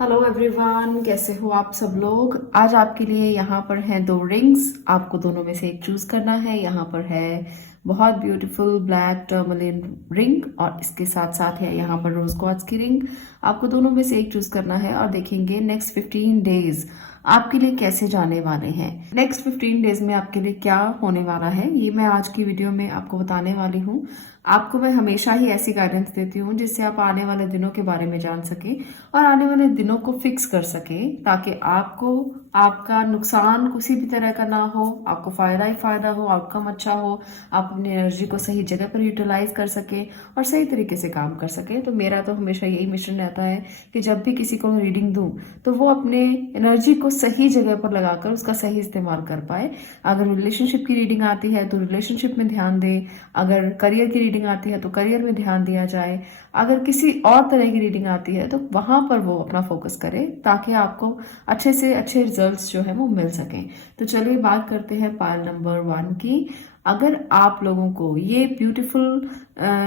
Hello everyone, कैसे हो आप सब लोग। आज आपके लिए यहाँ पर हैं दो रिंग्स। आपको दोनों में से एक चूज करना है। यहाँ पर है बहुत ब्यूटीफुल ब्लैक टर्मलिन रिंग और इसके साथ साथ है यहाँ पर रोज क्वार्ट्ज की रिंग। आपको दोनों में से एक चूज करना है और देखेंगे नेक्स्ट 15 डेज आपके लिए कैसे जाने वाले हैं। नेक्स्ट 15 डेज में आपके लिए क्या होने वाला है ये मैं आज की वीडियो में आपको बताने वाली हूँ। आपको मैं हमेशा ही ऐसी गाइडेंस देती हूँ जिससे आप आने वाले दिनों के बारे में जान सके और आने वाले दिनों को फिक्स कर सके, ताकि आपको आपका नुकसान किसी भी तरह का ना हो, आपको फायदा ही फायदा हो, आउटकम अच्छा हो, आप अपनी एनर्जी को सही जगह पर यूटिलाइज कर सके और सही तरीके से काम कर सके। तो मेरा तो हमेशा यही मिशन रहता है कि जब भी किसी को मैं रीडिंग दूं तो वो अपने एनर्जी को सही जगह पर लगाकर उसका सही इस्तेमाल कर पाए। अगर रिलेशनशिप की रीडिंग आती है तो रिलेशनशिप में ध्यान दे, अगर करियर की रीडिंग आती है तो करियर में ध्यान दिया जाए, अगर किसी और तरह की रीडिंग आती है तो वहां पर वो अपना फोकस करे ताकि आपको अच्छे से अच्छे रिजल्ट्स जो है वो मिल सकें। तो चलिए बात करते हैं पायल नंबर 1 की। अगर आप लोगों को ये ब्यूटीफुल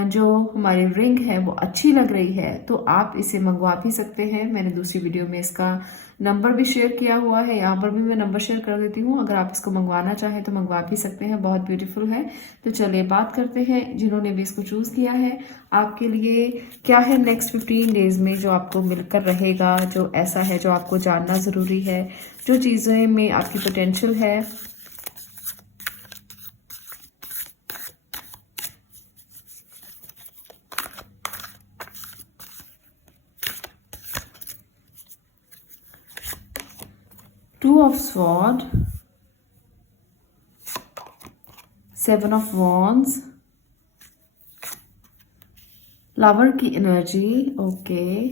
जो हमारी रिंग है वो अच्छी लग रही है तो आप इसे मंगवा भी सकते हैं। मैंने दूसरी वीडियो में इसका नंबर भी शेयर किया हुआ है, यहाँ पर भी मैं नंबर शेयर कर देती हूँ। अगर आप इसको मंगवाना चाहें तो मंगवा भी सकते हैं, बहुत ब्यूटीफुल है। तो चलिए बात करते हैं जिन्होंने भी इसको चूज किया है आपके लिए क्या है नेक्स्ट 15 डेज में जो आपको मिलकर रहेगा, जो ऐसा है जो आपको जानना जरूरी है, जो चीजें में आपकी पोटेंशियल है। Two of Swords, Seven of Wands, lover की energy, okay,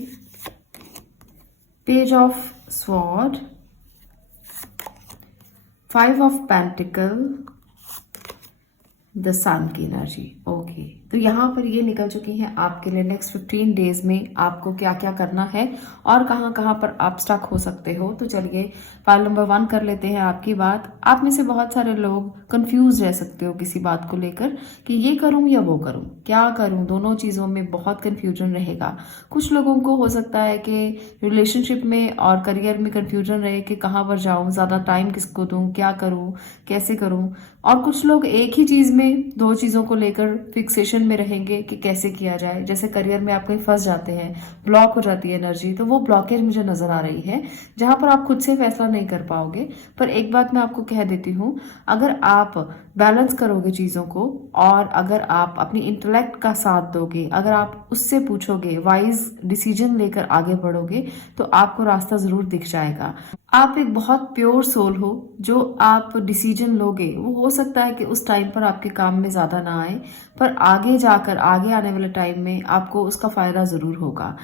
page of sword, 5 of pentacle, the sun की एनर्जी, ओके। तो यहाँ पर ये निकल चुकी हैं आपके लिए नेक्स्ट 15 डेज में आपको क्या क्या करना है और कहाँ कहाँ पर आप स्टक हो सकते हो। तो चलिए पायल नंबर 1 कर लेते हैं आपकी बात। आप में से बहुत सारे लोग कंफ्यूज रह सकते हो किसी बात को लेकर कि ये करूं या वो करूं, क्या करूं, दोनों चीजों में बहुत कंफ्यूजन रहेगा। कुछ लोगों को हो सकता है कि रिलेशनशिप में और करियर में कंफ्यूजन रहे कि कहाँ पर जाऊं, ज्यादा टाइम किसको दूं, क्या करूं, कैसे करूं। और कुछ लोग एक ही चीज में दो चीजों को लेकर फिक्सेशन में रहेंगे कि कैसे किया जाए। जैसे करियर में आप कहीं फंस जाते हैं, ब्लॉक हो जाती है एनर्जी, तो वो ब्लॉकेज मुझे नजर आ रही है जहां पर आप खुद से फैसला नहीं कर पाओगे। पर एक बात मैं आपको कह देती हूँ, अगर आप बैलेंस करोगे चीजों को और अगर आप अपनी इंटेलेक्ट का साथ दोगे, अगर आप उससे पूछोगे, वाइज डिसीजन लेकर आगे बढ़ोगे तो आपको रास्ता जरूर दिख जाएगा। आप एक बहुत प्योर सोल हो, जो आप डिसीजन लोगे वो हो सकता है कि उस टाइम पर आपके काम में ज्यादा ना आए, पर आगे जाकर आगे आने वाले टाइम में आपको उसका फायदा जरूर होगा।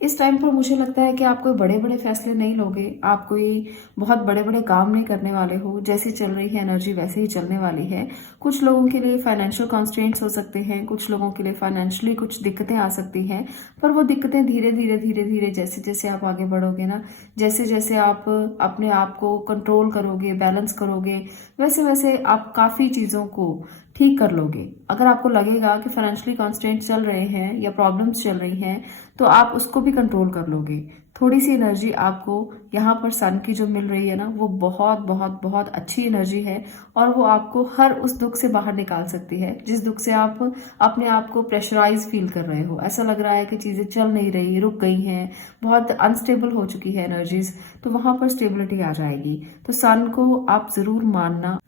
इस टाइम पर मुझे लगता है कि आप कोई बड़े बड़े फैसले नहीं लोगे, आप कोई बहुत बड़े बड़े काम नहीं करने वाले हो। जैसी चल रही है एनर्जी वैसे ही चलने वाली है। कुछ लोगों के लिए फाइनेंशियल कॉन्स्ट्रेंट्स हो सकते हैं, कुछ लोगों के लिए फाइनेंशियली कुछ दिक्कतें आ सकती हैं, पर वो दिक्कतें धीरे धीरे धीरे धीरे जैसे जैसे आप आगे बढ़ोगे ना, जैसे जैसे आप अपने आप को कंट्रोल करोगे, बैलेंस करोगे, वैसे वैसे आप काफी चीजों को ठीक कर लोगे। अगर आपको लगेगा कि फाइनेंशियली कॉन्स्टेंट चल रहे हैं या प्रॉब्लम्स चल रही हैं तो आप उसको भी कंट्रोल कर लोगे। थोड़ी सी एनर्जी आपको यहाँ पर सन की जो मिल रही है ना, वो बहुत बहुत बहुत अच्छी एनर्जी है और वो आपको हर उस दुख से बाहर निकाल सकती है जिस दुख से आप अपने आप को प्रेशराइज फील कर रहे हो। ऐसा लग रहा है कि चीजें चल नहीं रही, रुक गई हैं, बहुत अनस्टेबल हो चुकी है एनर्जीज, तो वहां पर स्टेबिलिटी आ जाएगी। तो सन को आप जरूर मानना।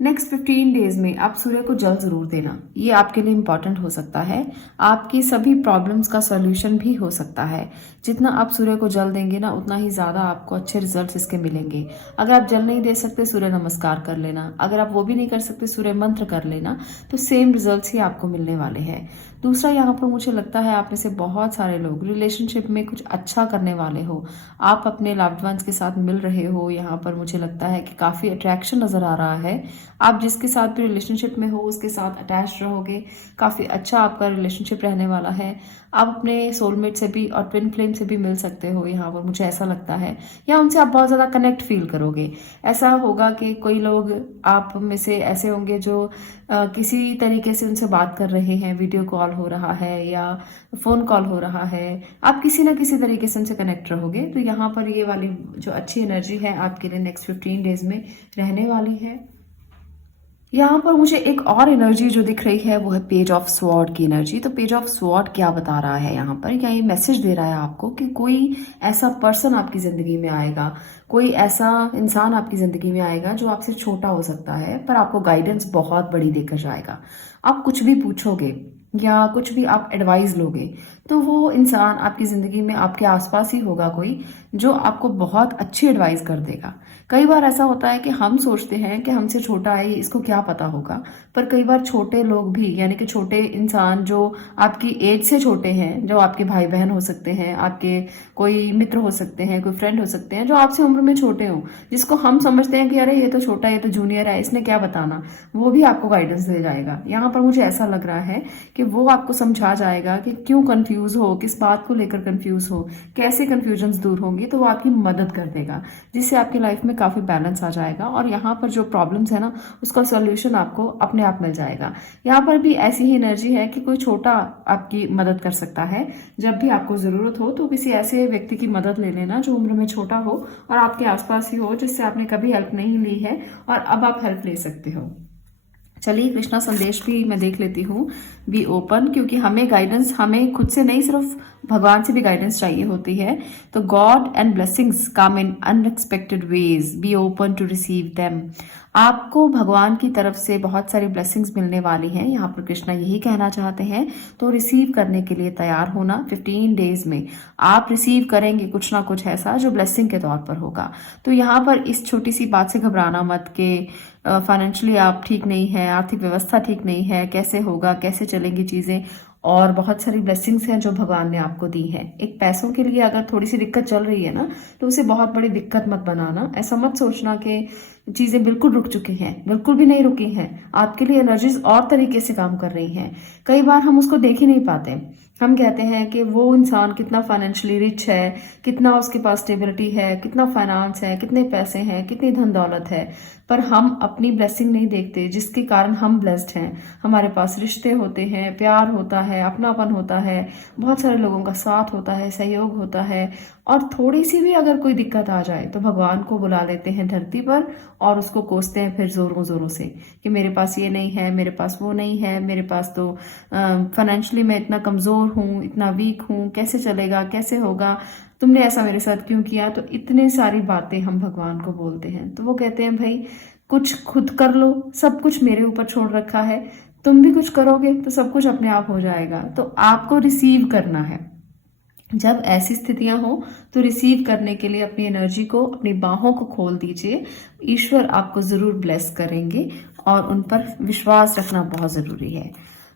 नेक्स्ट 15 डेज में आप सूर्य को जल जरूर देना, ये आपके लिए इंपॉर्टेंट हो सकता है। आपकी सभी प्रॉब्लम्स का सॉल्यूशन भी हो सकता है। जितना आप सूर्य को जल देंगे ना उतना ही ज्यादा आपको अच्छे रिजल्ट्स इसके मिलेंगे। अगर आप जल नहीं दे सकते सूर्य नमस्कार कर लेना, अगर आप वो भी नहीं कर सकते सूर्य मंत्र कर लेना, तो सेम रिजल्ट्स ही आपको मिलने वाले हैं। दूसरा, यहाँ पर मुझे लगता है आप में से बहुत सारे लोग रिलेशनशिप में कुछ अच्छा करने वाले हो। आप अपने लव्ड वंस के साथ मिल रहे हो, यहाँ पर मुझे लगता है कि काफी अट्रैक्शन नजर आ रहा है। आप जिसके साथ भी रिलेशनशिप में हो उसके साथ अटैच रहोगे, काफी अच्छा आपका रिलेशनशिप रहने वाला है। आप अपने सोलमेट से भी और ट्विन फ्लेम से भी मिल सकते हो, यहाँ पर मुझे ऐसा लगता है, या उनसे आप बहुत ज्यादा कनेक्ट फील करोगे। ऐसा होगा कि कोई लोग आप में से ऐसे होंगे जो किसी तरीके से उनसे बात कर रहे हैं, वीडियो कॉल कॉल हो रहा है या फ़ोन कॉल हो रहा है, आप किसी ना किसी तरीके से उनसे कनेक्ट रहोगे। तो यहाँ पर ये वाली जो अच्छी एनर्जी है आपके लिए नेक्स्ट 15 डेज में रहने वाली है। यहाँ पर मुझे एक और एनर्जी जो दिख रही है वो है पेज ऑफ स्वॉर्ड की एनर्जी। तो पेज ऑफ स्वॉर्ड क्या बता रहा है यहाँ पर, क्या ये मैसेज दे रहा है आपको कि कोई ऐसा पर्सन आपकी ज़िंदगी में आएगा, कोई ऐसा इंसान आपकी ज़िंदगी में आएगा जो आपसे छोटा हो सकता है पर आपको गाइडेंस बहुत बड़ी देकर जाएगा। आप कुछ भी पूछोगे या कुछ भी आप एडवाइस लोगे तो वो इंसान आपकी ज़िंदगी में आपके आसपास ही होगा कोई जो आपको बहुत अच्छी एडवाइस कर देगा। कई बार ऐसा होता है कि हम सोचते हैं कि हमसे छोटा है, इसको क्या पता होगा, पर कई बार छोटे लोग भी यानी कि छोटे इंसान जो आपकी एज से छोटे हैं, जो आपके भाई बहन हो सकते हैं, आपके कोई मित्र हो सकते हैं, कोई फ्रेंड हो सकते हैं जो आपसे उम्र में छोटे हों, जिसको हम समझते हैं कि अरे ये तो छोटा है, ये तो जूनियर है, इसने क्या बताना, वो भी आपको गाइडेंस दे जाएगा। यहाँ पर मुझे ऐसा लग रहा है कि वो आपको समझा जाएगा कि क्यों कंफ्यूज हो, किस बात को लेकर कंफ्यूज हो, कैसे कंफ्यूजन्स दूर होंगी, तो वो आपकी मदद कर देगा जिससे आपकी लाइफ में काफ़ी बैलेंस आ जाएगा और यहाँ पर जो प्रॉब्लम्स है ना उसका सॉल्यूशन आपको अपने आप मिल जाएगा। यहाँ पर भी ऐसी ही एनर्जी है कि कोई छोटा आपकी मदद कर सकता है। जब भी आपको ज़रूरत हो तो किसी ऐसे व्यक्ति की मदद ले लेना जो उम्र में छोटा हो और आपके आसपास ही हो, जिससे आपने कभी हेल्प नहीं ली है और अब आप हेल्प ले सकते हो। चलिए कृष्णा संदेश भी मैं देख लेती हूँ। बी ओपन, क्योंकि हमें गाइडेंस हमें खुद से नहीं सिर्फ भगवान से भी गाइडेंस चाहिए होती है। तो God and blessings come in unexpected ways, be open to receive them. आपको भगवान की तरफ से बहुत सारी ब्लेसिंग्स मिलने वाली हैं, यहाँ पर कृष्णा यही कहना चाहते हैं। तो रिसीव करने के लिए तैयार होना। 15 डेज में आप रिसीव करेंगे कुछ ना कुछ ऐसा जो ब्लेसिंग के तौर पर होगा। तो यहाँ पर इस छोटी सी बात से घबराना मत कि फाइनेंशियली आप ठीक नहीं है, आर्थिक व्यवस्था ठीक नहीं है, कैसे होगा, कैसे चलेंगी चीज़ें, और बहुत सारी ब्लेसिंग्स हैं जो भगवान ने आपको दी है। एक पैसों के लिए अगर थोड़ी सी दिक्कत चल रही है ना तो उसे बहुत बड़ी दिक्कत मत बनाना। ऐसा मत सोचना कि चीज़ें बिल्कुल रुक चुकी हैं, बिल्कुल भी नहीं रुकी हैं। आपके लिए एनर्जीज और तरीके से काम कर रही हैं। कई बार हम उसको देख ही नहीं पाते। हम कहते हैं कि वो इंसान कितना फाइनेंशियली रिच है, कितना उसके पास स्टेबिलिटी है, कितना फाइनेंस है, कितने पैसे हैं, कितनी धन दौलत है, पर हम अपनी ब्लेसिंग नहीं देखते जिसके कारण हम ब्लेस्ड हैं। हमारे पास रिश्ते होते हैं, प्यार होता है, अपनापन होता है, बहुत सारे लोगों का साथ होता है, सहयोग होता है, और थोड़ी सी भी अगर कोई दिक्कत आ जाए तो भगवान को बुला लेते हैं धरती पर और उसको कोसते हैं फिर जोरों जोरों से कि मेरे पास ये नहीं है, मेरे पास वो नहीं है, मेरे पास तो फाइनेंशियली मैं इतना कमज़ोर हूँ, इतना वीक हूँ, कैसे चलेगा, कैसे होगा, तुमने ऐसा मेरे साथ क्यों किया। तो इतने सारी बातें हम भगवान को बोलते हैं। तो वो कहते हैं भाई कुछ खुद कर लो, सब कुछ मेरे ऊपर छोड़ रखा है, तुम भी कुछ करोगे तो सब कुछ अपने आप हो जाएगा। तो आपको रिसीव करना है। जब ऐसी स्थितियां हो तो रिसीव करने के लिए अपनी एनर्जी को, अपनी बाहों को खोल दीजिए। ईश्वर आपको जरूर ब्लेस करेंगे और उन पर विश्वास रखना बहुत जरूरी है।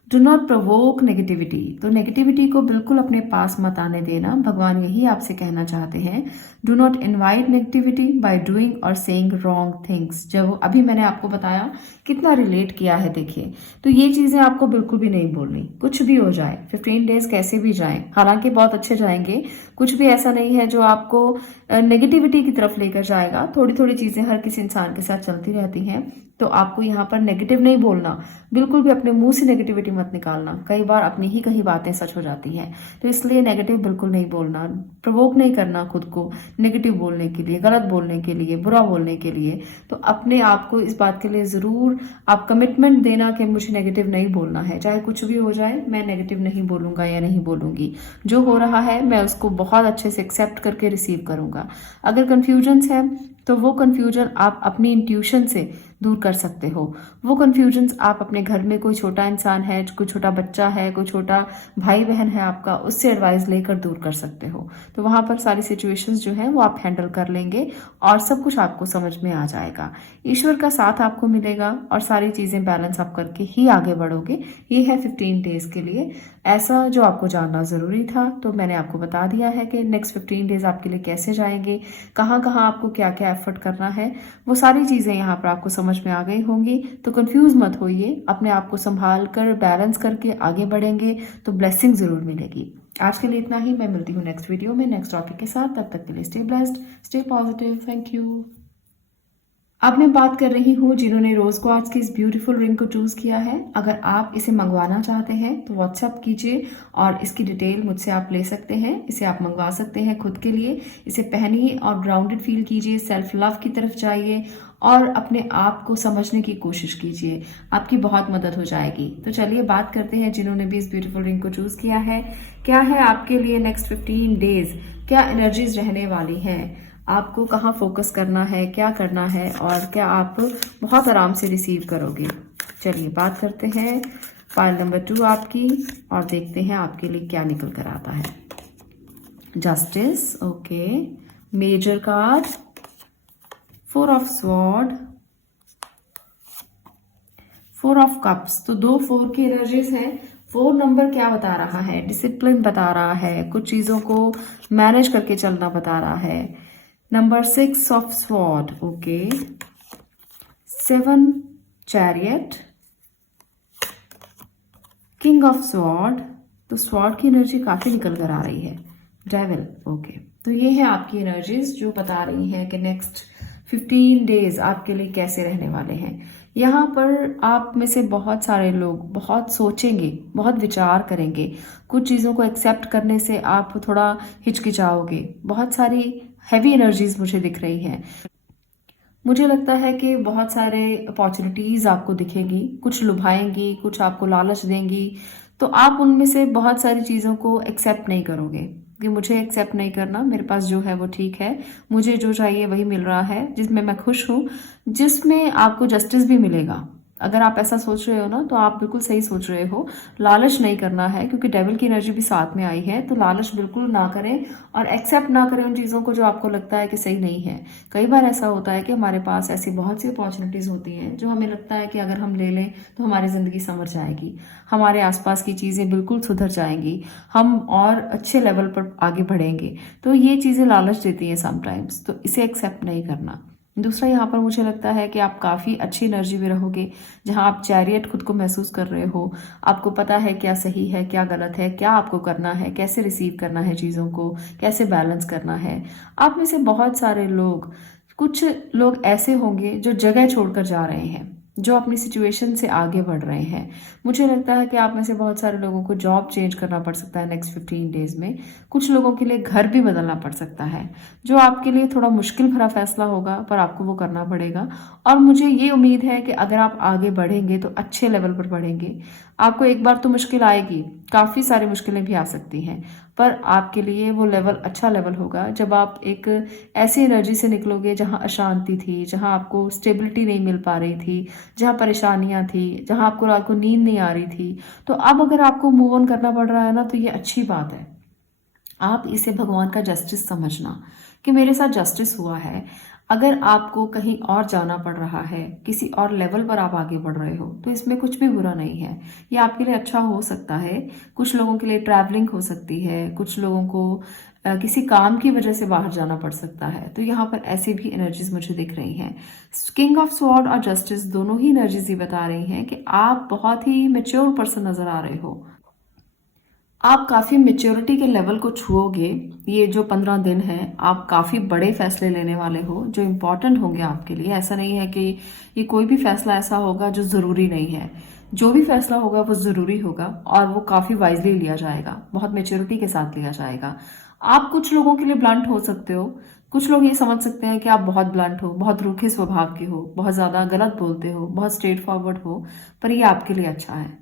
Do not provoke negativity. तो नेगेटिविटी को बिल्कुल अपने पास मत आने देना। भगवान यही आपसे कहना चाहते हैं। Do not invite negativity by doing और सेइंग रॉन्ग थिंग्स। जब अभी मैंने आपको बताया कितना रिलेट किया है, देखिए। तो ये चीजें आपको बिल्कुल भी नहीं बोलनी, कुछ भी हो जाए, 15 डेज कैसे भी जाएं, हालांकि बहुत अच्छे जाएंगे, कुछ भी ऐसा नहीं है जो आपको नेगेटिविटी की तरफ लेकर जाएगा। थोड़ी थोड़ी चीजें हर किसी इंसान के साथ चलती रहती हैं, तो आपको यहाँ पर नेगेटिव नहीं बोलना, बिल्कुल भी अपने मुंह से नेगेटिविटी मत निकालना। कई बार अपनी ही कहीं बातें सच हो जाती हैं, तो इसलिए नेगेटिव बिल्कुल नहीं बोलना। प्रवोक नहीं करना खुद को नेगेटिव बोलने के लिए, गलत बोलने के लिए, बुरा बोलने के लिए। तो अपने आप को इस बात के लिए जरूर आप कमिटमेंट देना कि मुझे नेगेटिव नहीं बोलना है, चाहे कुछ भी हो जाए, मैं नेगेटिव नहीं बोलूंगा या नहीं बोलूंगी। जो हो रहा है मैं उसको बहुत अच्छे से एक्सेप्ट करके रिसीव करूंगा। अगर कंफ्यूजन्स है तो वो कंफ्यूजन आप अपनी इंट्यूशन से दूर कर सकते हो। वो कंफ्यूजन्स आप अपने घर में कोई छोटा इंसान है, कोई छोटा बच्चा है, कोई छोटा भाई बहन है आपका, उससे एडवाइस लेकर दूर कर सकते हो। तो वहां पर सारी सिचुएशंस जो है वो आप हैंडल कर लेंगे और सब कुछ आपको समझ में आ जाएगा। ईश्वर का साथ आपको मिलेगा और सारी चीजें बैलेंस आप करके ही आगे बढ़ोगे। ये है 15 डेज के लिए ऐसा जो आपको जानना जरूरी था। तो मैंने आपको बता दिया है कि नेक्स्ट 15 डेज आपके लिए कैसे जाएंगे, कहाँ कहाँ आपको क्या क्या एफर्ट करना है, वो सारी चीजें यहाँ पर आपको समझ में आ गई होंगी। तो कंफ्यूज मत होइए, अपने आप को संभाल कर बैलेंस करके आगे बढ़ेंगे तो ब्लेसिंग जरूर मिलेगी। आज के लिए इतना ही। मैं मिलती हूँ नेक्स्ट वीडियो में नेक्स्ट टॉपिक के साथ। तब तक के लिए stay blessed, stay positive. Thank you. अब मैं बात कर रही हूँ जिन्होंने रोज क्वार्ट्ज की इस ब्यूटीफुल रिंग को चूज किया है। अगर आप इसे मंगवाना चाहते हैं तो व्हाट्सएप कीजिए और इसकी डिटेल मुझसे आप ले सकते हैं। इसे आप मंगवा सकते हैं खुद के लिए। इसे पहनिए और ग्राउंडेड फील कीजिए, सेल्फ लव की तरफ जाइए और अपने आप को समझने की कोशिश कीजिए। आपकी बहुत मदद हो जाएगी। तो चलिए बात करते हैं जिन्होंने भी इस ब्यूटीफुल रिंग को चूज किया है। क्या है आपके लिए नेक्स्ट 15 डेज, क्या एनर्जीज रहने वाली हैं, आपको कहाँ फोकस करना है, क्या करना है और क्या आप बहुत आराम से रिसीव करोगे। चलिए बात करते हैं फाइल नंबर 2 आपकी और देखते हैं आपके लिए क्या निकल कर आता है। Justice, okay, major card, 4 of sword, 4 of cups. तो 2 4 की एनर्जीज हैं। 4 नंबर क्या बता रहा है? डिसिप्लिन बता रहा है, कुछ चीजों को मैनेज करके चलना बता रहा है। Number 6 of sword, okay, 7 chariot, king of sword. तो स्वॉर्ड की एनर्जी काफी निकल कर आ रही है। Devil, okay. तो ये है आपकी एनर्जीज जो बता रही हैं कि नेक्स्ट 15 डेज आपके लिए कैसे रहने वाले हैं। यहाँ पर आप में से बहुत सारे लोग बहुत सोचेंगे, बहुत विचार करेंगे। कुछ चीज़ों को एक्सेप्ट करने से आप थोड़ा हिचकिचाओगे। बहुत सारी हैवी एनर्जीज मुझे दिख रही हैं। मुझे लगता है कि बहुत सारे अपॉर्चुनिटीज आपको दिखेगी, कुछ लुभाएंगी, कुछ आपको लालच देंगी। तो आप उनमें से बहुत सारी चीज़ों को एक्सेप्ट नहीं करोगे कि मुझे एक्सेप्ट नहीं करना, मेरे पास जो है वो ठीक है, मुझे जो चाहिए वही मिल रहा है, जिसमें मैं खुश हूँ, जिसमें आपको जस्टिस भी मिलेगा। अगर आप ऐसा सोच रहे हो ना तो आप बिल्कुल सही सोच रहे हो। लालच नहीं करना है क्योंकि डेविल की एनर्जी भी साथ में आई है। तो लालच बिल्कुल ना करें और एक्सेप्ट ना करें उन चीज़ों को जो आपको लगता है कि सही नहीं है। कई बार ऐसा होता है कि हमारे पास ऐसी बहुत सी अपॉर्चुनिटीज़ होती हैं जो हमें लगता है कि अगर हम ले लें तो हमारी ज़िंदगी संवर जाएगी, हमारे आसपास की चीज़ें बिल्कुल सुधर जाएंगी, हम और अच्छे लेवल पर आगे बढ़ेंगे। तो ये चीज़ें लालच देती हैं समटाइम्स, तो इसे एक्सेप्ट नहीं करना। दूसरा, यहाँ पर मुझे लगता है कि आप काफ़ी अच्छी एनर्जी में रहोगे जहाँ आप चैरियट खुद को महसूस कर रहे हो। आपको पता है क्या सही है, क्या गलत है, क्या आपको करना है, कैसे रिसीव करना है चीज़ों को, कैसे बैलेंस करना है। आप में से बहुत सारे लोग, कुछ लोग ऐसे होंगे जो जगह छोड़कर जा रहे हैं, जो अपनी सिचुएशन से आगे बढ़ रहे हैं। मुझे लगता है कि आप में से बहुत सारे लोगों को जॉब चेंज करना पड़ सकता है नेक्स्ट 15 डेज में। कुछ लोगों के लिए घर भी बदलना पड़ सकता है, जो आपके लिए थोड़ा मुश्किल भरा फैसला होगा, पर आपको वो करना पड़ेगा। और मुझे ये उम्मीद है कि अगर आप आगे बढ़ेंगे तो अच्छे लेवल पर बढ़ेंगे। आपको एक बार तो मुश्किल आएगी, काफ़ी सारी मुश्किलें भी आ सकती हैं, पर आपके लिए वो लेवल अच्छा लेवल होगा जब आप एक ऐसी एनर्जी से निकलोगे जहाँ अशांति थी, जहाँ आपको स्टेबिलिटी नहीं मिल पा रही थी, जहाँ परेशानियां थी, जहाँ आपको रात को नींद नहीं आ रही थी। तो अब अगर आपको मूव ऑन करना पड़ रहा है ना, तो ये अच्छी बात है। आप इसे भगवान का जस्टिस समझना कि मेरे साथ जस्टिस हुआ है। अगर आपको कहीं और जाना पड़ रहा है, किसी और लेवल पर आप आगे बढ़ रहे हो, तो इसमें कुछ भी बुरा नहीं है। ये आपके लिए अच्छा हो सकता है। कुछ लोगों के लिए ट्रैवलिंग हो सकती है, कुछ लोगों को किसी काम की वजह से बाहर जाना पड़ सकता है। तो यहाँ पर ऐसी भी एनर्जीज मुझे दिख रही हैं। किंग ऑफ स्वॉर्ड और जस्टिस दोनों ही एनर्जीज ये बता रही हैं कि आप बहुत ही मेच्योर पर्सन नजर आ रहे हो। आप काफ़ी मेच्योरिटी के लेवल को छुओगे। ये जो 15 दिन हैं, आप काफ़ी बड़े फैसले लेने वाले हो जो इम्पोर्टेंट होंगे आपके लिए। ऐसा नहीं है कि ये कोई भी फैसला ऐसा होगा जो ज़रूरी नहीं है। जो भी फैसला होगा वो ज़रूरी होगा और वो काफ़ी वाइजली लिया जाएगा, बहुत मेच्योरिटी के साथ लिया जाएगा। आप कुछ लोगों के लिए ब्लंट हो सकते हो। कुछ लोग ये समझ सकते हैं कि आप बहुत ब्लंट हो, बहुत रूखे स्वभाव के हो, बहुत ज़्यादा गलत बोलते हो, बहुत स्ट्रेट फॉरवर्ड हो, पर ये आपके लिए अच्छा है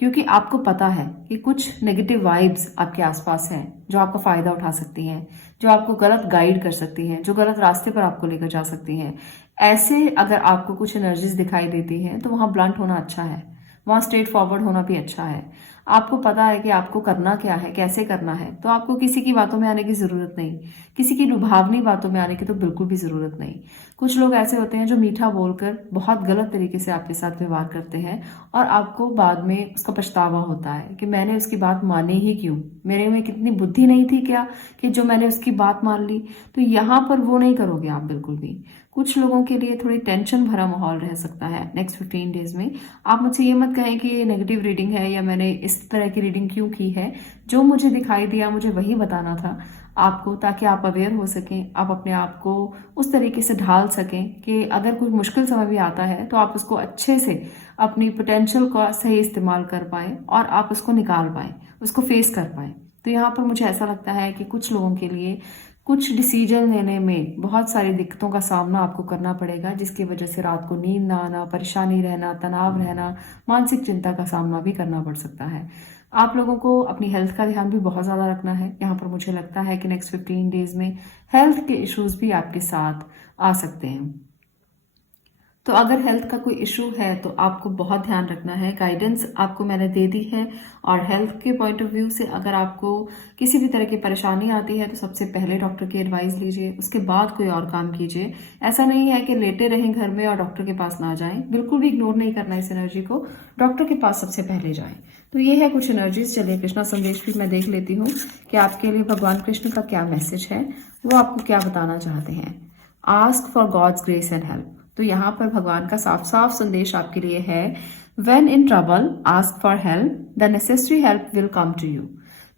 क्योंकि आपको पता है कि कुछ नेगेटिव वाइब्स आपके आसपास हैं जो आपका फायदा उठा सकती हैं, जो आपको गलत गाइड कर सकती हैं, जो गलत रास्ते पर आपको लेकर जा सकती हैं। ऐसे अगर आपको कुछ एनर्जीज दिखाई देती हैं तो वहाँ ब्लंट होना अच्छा है, वहाँ स्ट्रेट फॉरवर्ड होना भी अच्छा है। आपको पता है कि आपको करना क्या है, कैसे करना है, तो आपको किसी की बातों में आने की ज़रूरत नहीं, किसी की लुभावनी बातों में आने की तो बिल्कुल भी ज़रूरत नहीं। कुछ लोग ऐसे होते हैं जो मीठा बोलकर बहुत गलत तरीके से आपके साथ व्यवहार करते हैं और आपको बाद में उसका पछतावा होता है कि मैंने उसकी बात मानी ही क्यों, मेरे में कितनी बुद्धि नहीं थी क्या कि जो मैंने उसकी बात मान ली। तो यहाँ पर वो नहीं करोगे आप बिल्कुल भी। कुछ लोगों के लिए थोड़ी टेंशन भरा माहौल रह सकता है नेक्स्ट 15 डेज में। आप मुझसे ये मत कहें कि ये नेगेटिव रीडिंग है या मैंने इस तरह की रीडिंग क्यों की है। जो मुझे दिखाई दिया मुझे वही बताना था। आपको, ताकि आप अवेयर हो सकें, आप अपने आप को उस तरीके से ढाल सकें कि अगर कोई मुश्किल समय भी आता है तो आप उसको अच्छे से अपनी पोटेंशियल का सही इस्तेमाल कर पाएं और आप उसको निकाल पाएं, उसको फेस कर पाएं। तो यहाँ पर मुझे ऐसा लगता है कि कुछ लोगों के लिए कुछ डिसीजन लेने में बहुत सारी दिक्कतों का सामना आपको करना पड़ेगा, जिसकी वजह से रात को नींद ना आना, परेशानी रहना, तनाव रहना, मानसिक चिंता का सामना भी करना पड़ सकता है। आप लोगों को अपनी हेल्थ का ध्यान भी बहुत ज़्यादा रखना है। यहाँ पर मुझे लगता है कि नेक्स्ट 15 डेज में हेल्थ के इश्यूज भी आपके साथ आ सकते हैं। तो अगर हेल्थ का कोई इशू है तो आपको बहुत ध्यान रखना है। गाइडेंस आपको मैंने दे दी है, और हेल्थ के पॉइंट ऑफ व्यू से अगर आपको किसी भी तरह की परेशानी आती है तो सबसे पहले डॉक्टर की एडवाइस लीजिए, उसके बाद कोई और काम कीजिए। ऐसा नहीं है कि लेटे रहें घर में और डॉक्टर के पास ना जाएं, बिल्कुल भी इग्नोर नहीं करना इस एनर्जी को, डॉक्टर के पास सबसे पहले जाएं। तो ये है कुछ एनर्जीज। चलिए कृष्णा संदेश भी मैं देख लेती हूँ कि आपके लिए भगवान कृष्ण का क्या मैसेज है, वो आपको क्या बताना चाहते हैं। Ask for God's grace and help. तो यहाँ पर भगवान का साफ साफ संदेश आपके लिए है, when in trouble ask for help, the necessary help will come to you.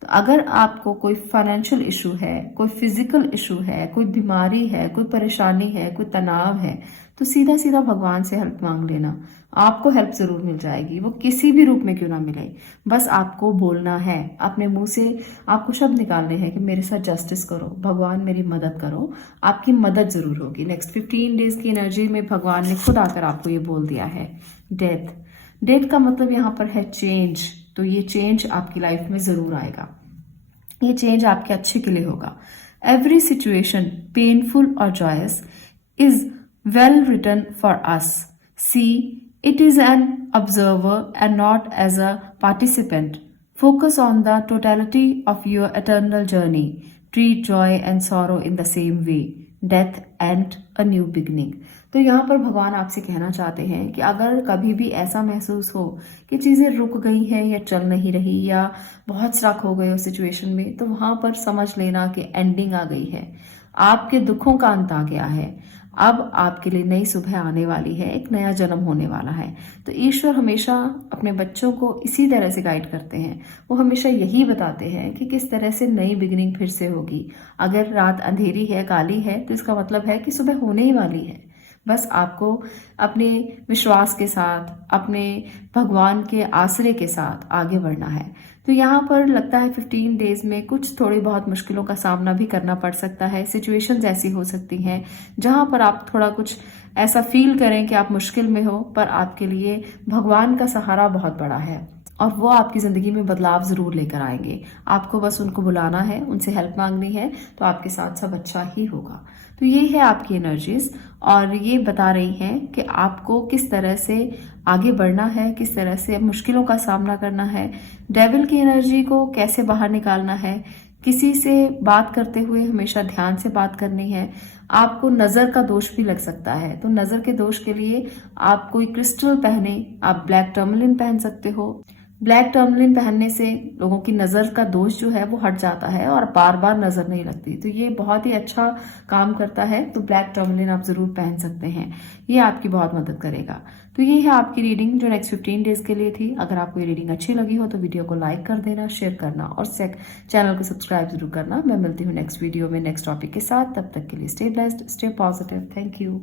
तो अगर आपको कोई फाइनेंशियल इशू है, कोई फिजिकल इशू है, कोई बीमारी है, कोई परेशानी है, कोई तनाव है, तो सीधा सीधा भगवान से हेल्प मांग लेना, आपको हेल्प जरूर मिल जाएगी। वो किसी भी रूप में क्यों ना मिले, बस आपको बोलना है, अपने मुंह से आपको शब्द निकालने हैं कि मेरे साथ जस्टिस करो, भगवान मेरी मदद करो, आपकी मदद जरूर होगी। नेक्स्ट 15 डेज की एनर्जी में भगवान ने खुद आकर आपको ये बोल दिया है। डेथ, डेथ का मतलब यहाँ पर है चेंज। तो ये चेंज आपकी लाइफ में जरूर आएगा, ये चेंज आपके अच्छे के लिए होगा। एवरी सिचुएशन पेनफुल और joyous is well written for us, see it is an observer and not as a participant. Focus on the totality of your eternal journey. Treat joy and sorrow in the same way. Death and a new beginning. तो यहाँ पर भगवान आपसे कहना चाहते हैं कि अगर कभी भी ऐसा महसूस हो कि चीज़ें रुक गई हैं या चल नहीं रही या बहुत स्ट्रक हो गए हो सिचुएशन में, तो वहाँ पर समझ लेना कि एंडिंग आ गई है, आपके दुखों का अंत आ गया है। अब आपके लिए नई सुबह आने वाली है, एक नया जन्म होने वाला है। तो ईश्वर हमेशा अपने बच्चों को इसी तरह से गाइड करते हैं, वो हमेशा यही बताते हैं कि किस तरह से नई बिगिनिंग फिर से होगी। अगर रात अंधेरी है, काली है, तो इसका मतलब है कि सुबह होने ही वाली है। बस आपको अपने विश्वास के साथ, अपने भगवान के आसरे के साथ आगे बढ़ना है। तो यहाँ पर लगता है 15 डेज में कुछ थोड़ी बहुत मुश्किलों का सामना भी करना पड़ सकता है। सिचुएशंस ऐसी हो सकती हैं जहाँ पर आप थोड़ा कुछ ऐसा फील करें कि आप मुश्किल में हो, पर आपके लिए भगवान का सहारा बहुत बड़ा है और वो आपकी ज़िंदगी में बदलाव ज़रूर लेकर आएंगे। आपको बस उनको बुलाना है, उनसे हेल्प मांगनी है, तो आपके साथ सब अच्छा ही होगा। तो ये है आपकी एनर्जीज, और ये बता रही हैं कि आपको किस तरह से आगे बढ़ना है, किस तरह से मुश्किलों का सामना करना है, डेविल की एनर्जी को कैसे बाहर निकालना है। किसी से बात करते हुए हमेशा ध्यान से बात करनी है। आपको नज़र का दोष भी लग सकता है, तो नज़र के दोष के लिए आप कोई क्रिस्टल पहने, आप ब्लैक टर्मलिन पहन सकते हो। ब्लैक टर्मलिन पहनने से लोगों की नज़र का दोष जो है वो हट जाता है और बार बार नज़र नहीं लगती, तो ये बहुत ही अच्छा काम करता है। तो ब्लैक टर्मलिन आप ज़रूर पहन सकते हैं, ये आपकी बहुत मदद करेगा। तो ये है आपकी रीडिंग जो नेक्स्ट 15 डेज के लिए थी। अगर आपको ये रीडिंग अच्छी लगी हो तो वीडियो को लाइक कर देना, शेयर करना और चैनल को सब्सक्राइब जरूर करना। मैं मिलती हूँ नेक्स्ट वीडियो में नेक्स्ट टॉपिक के साथ। तब तक के लिए stay blessed, stay positive. Thank you.